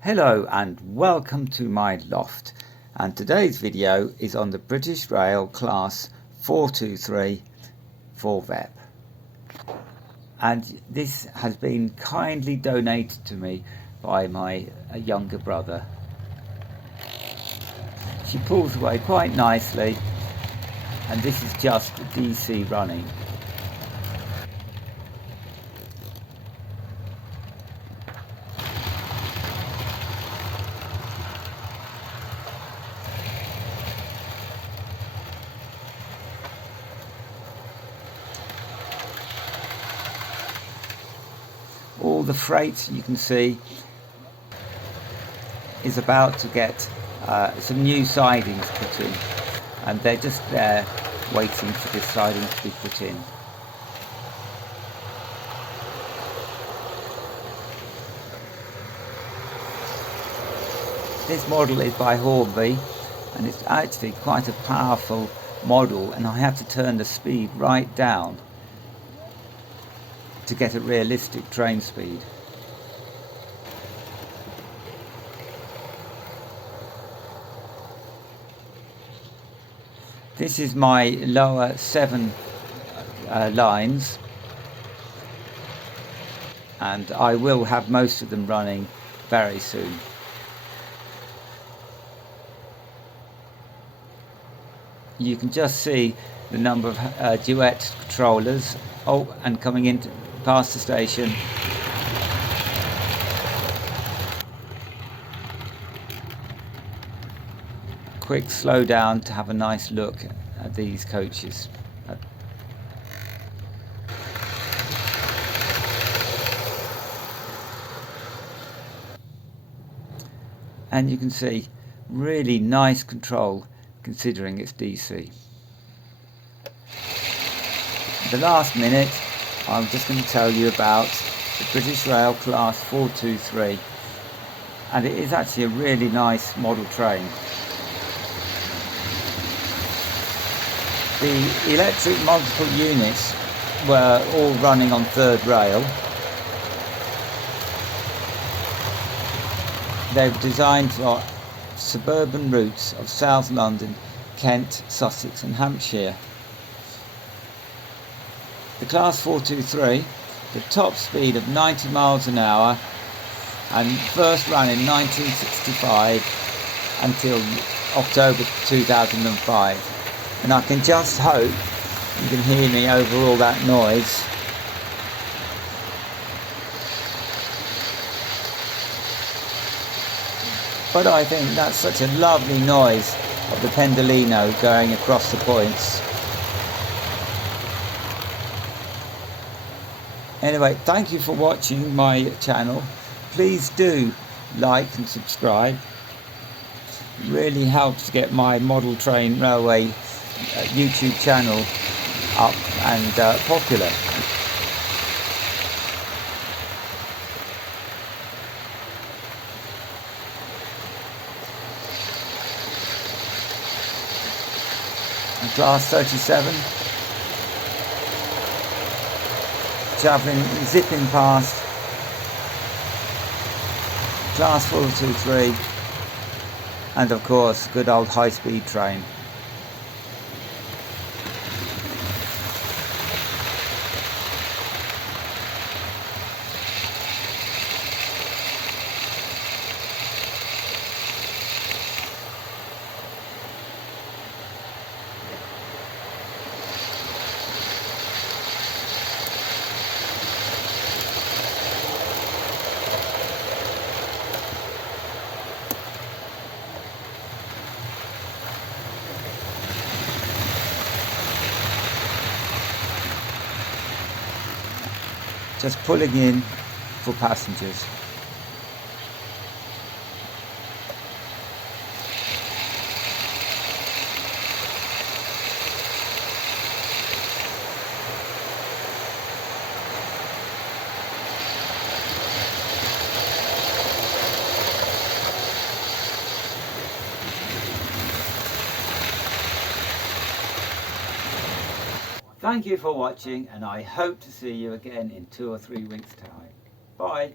Hello and welcome to my loft, and today's video is on the British Rail Class 423 for VEP, and this has been kindly donated to me by my younger brother. She pulls away quite nicely, and this is just DC running. All the freight you can see is about to get some new sidings put in, and they're just there waiting for this siding to be put in. This model is by Hornby, and it's actually quite a powerful model, and I have to turn the speed right down to get a realistic train speed. This is my lower 7 lines, and I will have most of them running very soon. You can just see the number of duet controllers. Oh, and coming in past the station. Quick slow down to have a nice look at these coaches. And you can see really nice control considering it's DC. The last minute, I'm just going to tell you about the British Rail Class 423, and it is actually a really nice model train. The electric multiple units were all running on third rail. They were designed for suburban routes of South London, Kent, Sussex and Hampshire. The Class 423, the top speed of 90 miles an hour, and first ran in 1965 until October 2005. And I can just hope you can hear me over all that noise. But I think that's such a lovely noise of the Pendolino going across the points. Anyway, thank you for watching my channel. Please do like and subscribe. It really helps to get my model train railway YouTube channel up and popular. And Class 37, travelling, zipping past Class 423, and of course good old high-speed train. Just pulling in for passengers. Thank you for watching, and I hope to see you again in 2 or 3 weeks' time. Bye.